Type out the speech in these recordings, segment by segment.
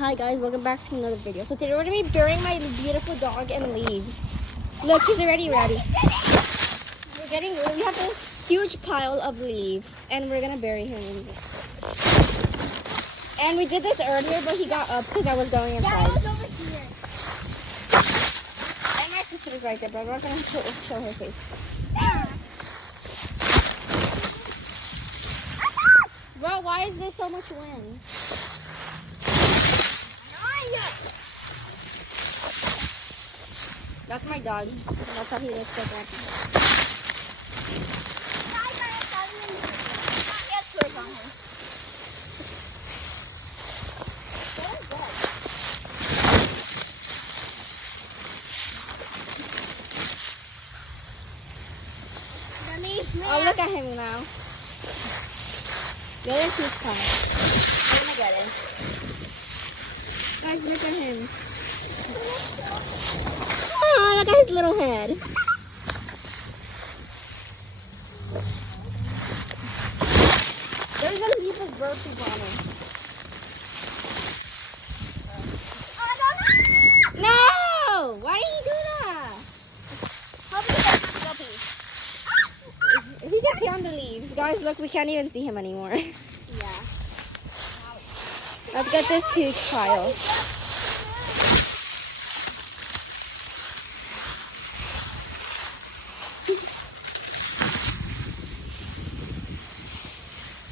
Hi guys, welcome back to another video. So today we're gonna be burying my beautiful dog in leaves. Look, he's already ready. We have a huge pile of leaves and we're gonna bury him in it. And we did this earlier, but he got up because I was going inside. That was over here. And my sister's right there, but we're not gonna show her face. Bro, why is there so much wind? That's my dog. That's how he looks like right now. Oh, look at him now. Get it, he's coming. I'm gonna get it. Guys, look at him. Oh, look at his little head. There's gonna be this bird poop on him. No! Why did you do that? He can pee on the leaves. Guys, look, we can't even see him anymore. Yeah. Let's get this huge pile.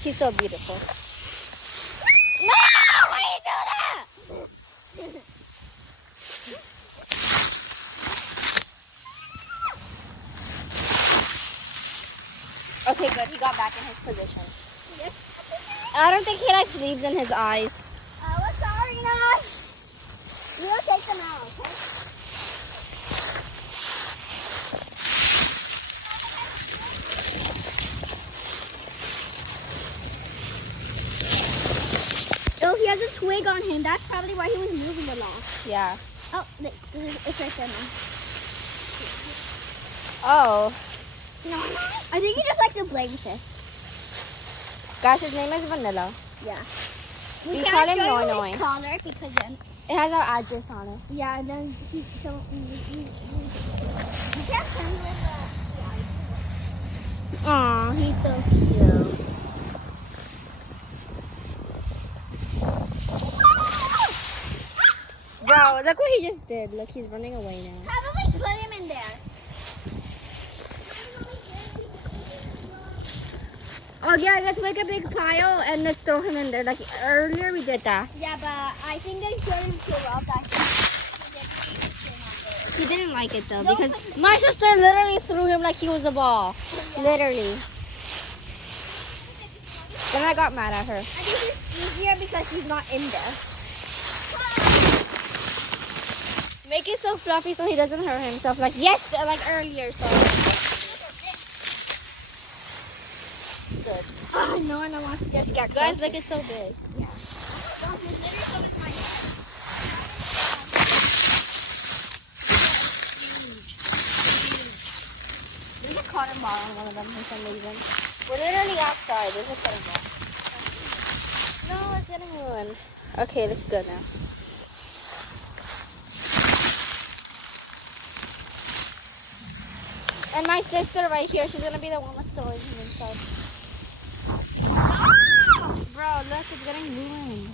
She's so beautiful. No! Why do you do that? Okay, good. He got back in his position. I don't think he likes leaves in his eyes. We're sorry, guys. We'll take them out, okay? Oh, he has a twig on him. That's probably why he was moving a lot. Yeah. Oh, it's right there now. Oh. No, I think he just likes to play with it. Guys, his name is Vanilla. Yeah. We call him Noi Noi. His collar because then. It has our address on it. Yeah, and then he's so. You can't tell me with Aw, he's so cute. Bro, look what he just did. Look, he's running away now. Probably put him in there. Oh yeah, let's make a big pile and let's throw him in there. Like earlier we did that. Yeah, but I think I showed him too well that He didn't like it though because my sister literally threw him like he was a ball. Yeah. Literally. Then I got mad at her. I think it's easier because he's not in there. Make it so fluffy so he doesn't hurt himself. Like like earlier. So good. Oh, no one wants to just get Guys, look, it's so big. Yeah. There's a cotton ball on one of them for some reason. We're literally outside. There's a cotton ball. No, it's getting ruined. Okay, let's go now. And my sister right here, she's gonna be the one that's throwing him inside. Bro, look, it's getting ruined.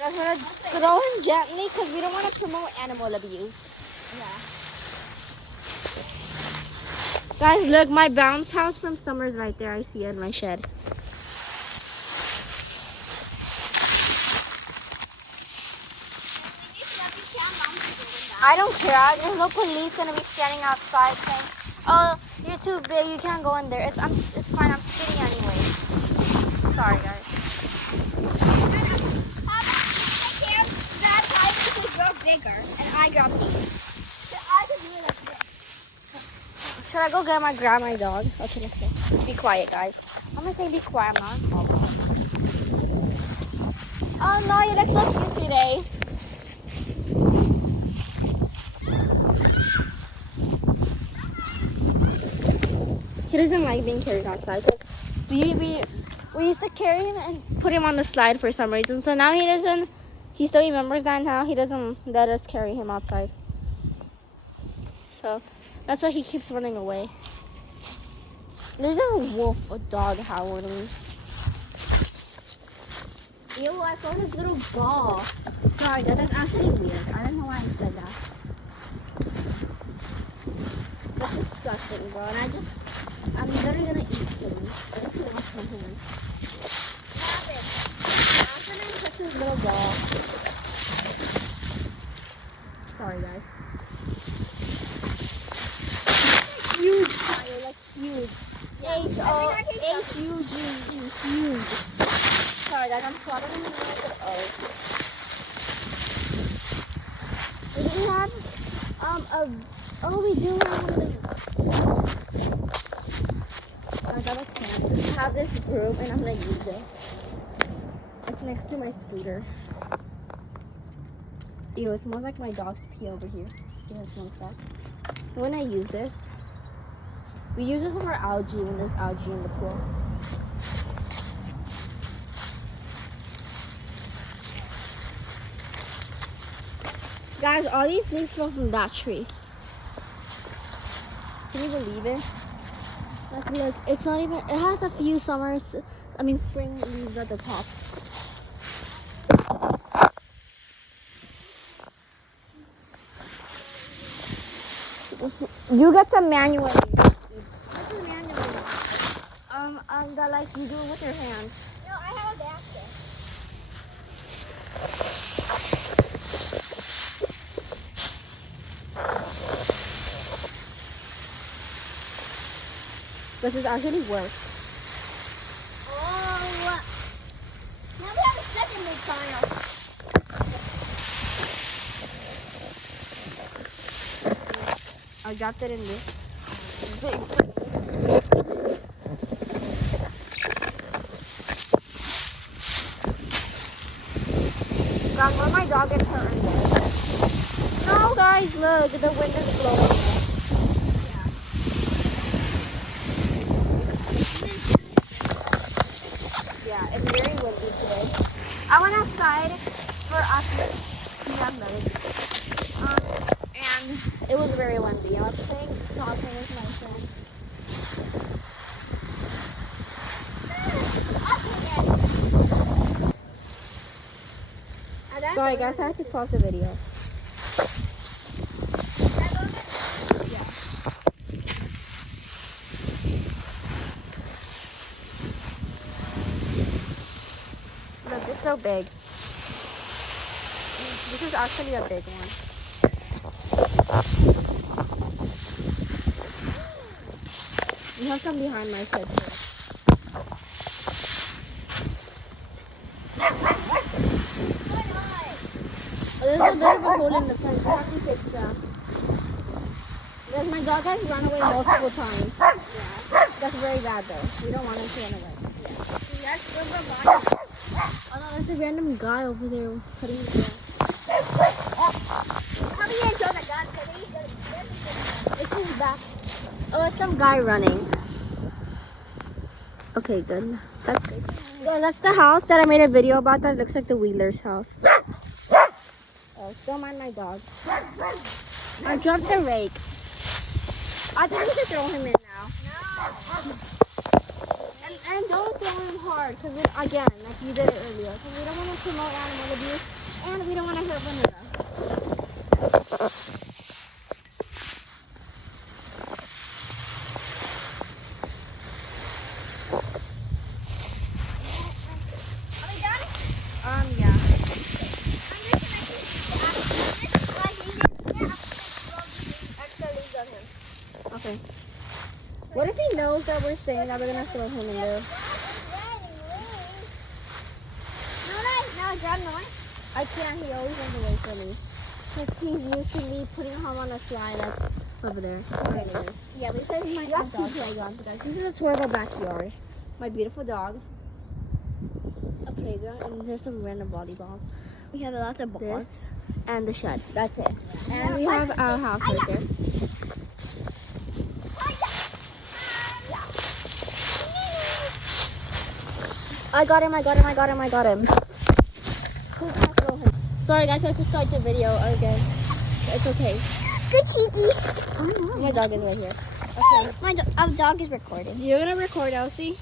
We're gonna throw him gently because we don't want to promote animal abuse. Yeah. Guys, look, my bounce house from Summer's right there. I see it in my shed. I don't care. There's no police gonna be standing outside saying, "Oh, you're too big. You can't go in there." It's fine. I'm skinny anyway. Sorry, guys. That's why because you're bigger and I got these. So I could do it like this. Should I go get grab my dog? Okay, let's go. Be quiet, guys. I'm gonna say be quiet. I'm not. Oh no, you look so cute today. doesn't like being carried outside. We used to carry him and put him on the slide for some reason. So now he doesn't. He still remembers that now. He doesn't let us carry him outside. So that's why he keeps running away. There's a wolf, a dog howling. Ew, I found this little ball. Sorry, that is actually weird. I don't know why I said that. That's disgusting, bro. And I'm literally gonna eat things. I don't want to come here. I'm gonna touch this little ball. Sorry, guys. Huge fire, like huge. H-O-H-U-G-E, huge. Sorry, guys, I'm swallowing the middle of the O. We do have we do have one of these. I got a can. We have this broom and I'm gonna use it. It's next to my scooter. Ew, it smells like my dog's pee over here. Yeah, it smells that. When I use this, we use it for algae when there's algae in the pool. Guys, all these leaves fell from that tree. Can you believe it? Like, look, it's not even, it has a few spring leaves at the top. You get some manual leaves. What's the manual? That like you do it with your hands. No, I have a basket. This is actually work. Oh, now we have a second big pile. I dropped it in this. God, where my dog gets hurt in there. No, guys, look, the wind is blowing. Yeah, it's very windy today. I went outside for us to have medicine. And it was very windy. I was playing soccer with my friend. Sorry guys, I had to pause the video. Look, it's so big. This is actually a big one. You have some behind my shed too. There's a bit of a hole in the fence. I have to fix that. Because my dog has run away multiple times. Yeah. That's very bad though. We don't want him to run away. Yeah. That's good for mine. Oh no, there's a random guy over there cutting the grass. How do you show the gun? It's his back. Oh, it's some guy running. Okay, good. That's good. Yeah, that's the house that I made a video about. That looks like the Wheeler's house. Oh, don't mind my dog. I dropped the rake. I think we should throw him in now. No. And don't throw him hard, because again, like you did it earlier, because we don't want to promote animal abuse, and we don't want to hurt Vanilla. Are we done? Yeah. Okay. What if he knows that we're saying that we're gonna throw him in there? I can't. He always runs away from me. Because he's used to me putting him on a slide like over there. Anyway. Yeah, we said my Got two playgrounds, guys. This is a tour of our backyard. My beautiful dog. A playground, and there's some random volleyballs. We have lots of balls. This and the shed. That's it. And we have our house right there. I got him. Sorry guys, we have to start the video again. It's okay. Good cheekies. My dog is right here. Okay. My dog is recording. You're gonna record, Elsie?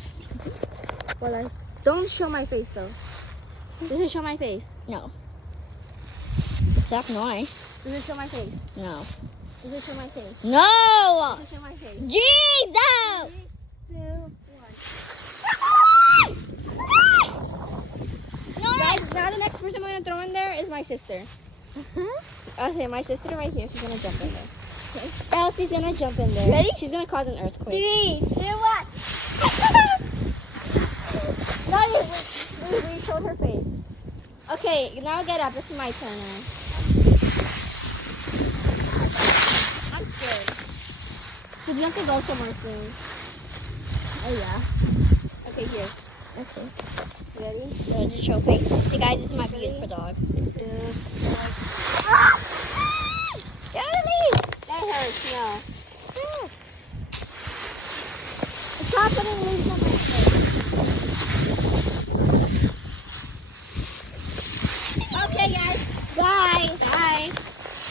Well, don't show my face though. Doesn't show my face. No. Zach Noy. Doesn't show my face. No. Doesn't show my face. No! Doesn't show my face. Jesus! 3, 2, 1. No, Guys, now the next person I'm gonna throw in there is my sister. Okay, my sister right here. She's gonna jump in there. Elsie's gonna jump in there. Ready? She's gonna cause an earthquake. 3, 2, 1. No, we showed her face. Okay, now get up. It's my turn now. I'm scared. So we have to go somewhere soon. Oh, yeah. Okay, here. Okay. Ready? There's a trophy. Hey, guys, this is my beautiful dog. Charlie! That hurts. No. Stop putting leaves on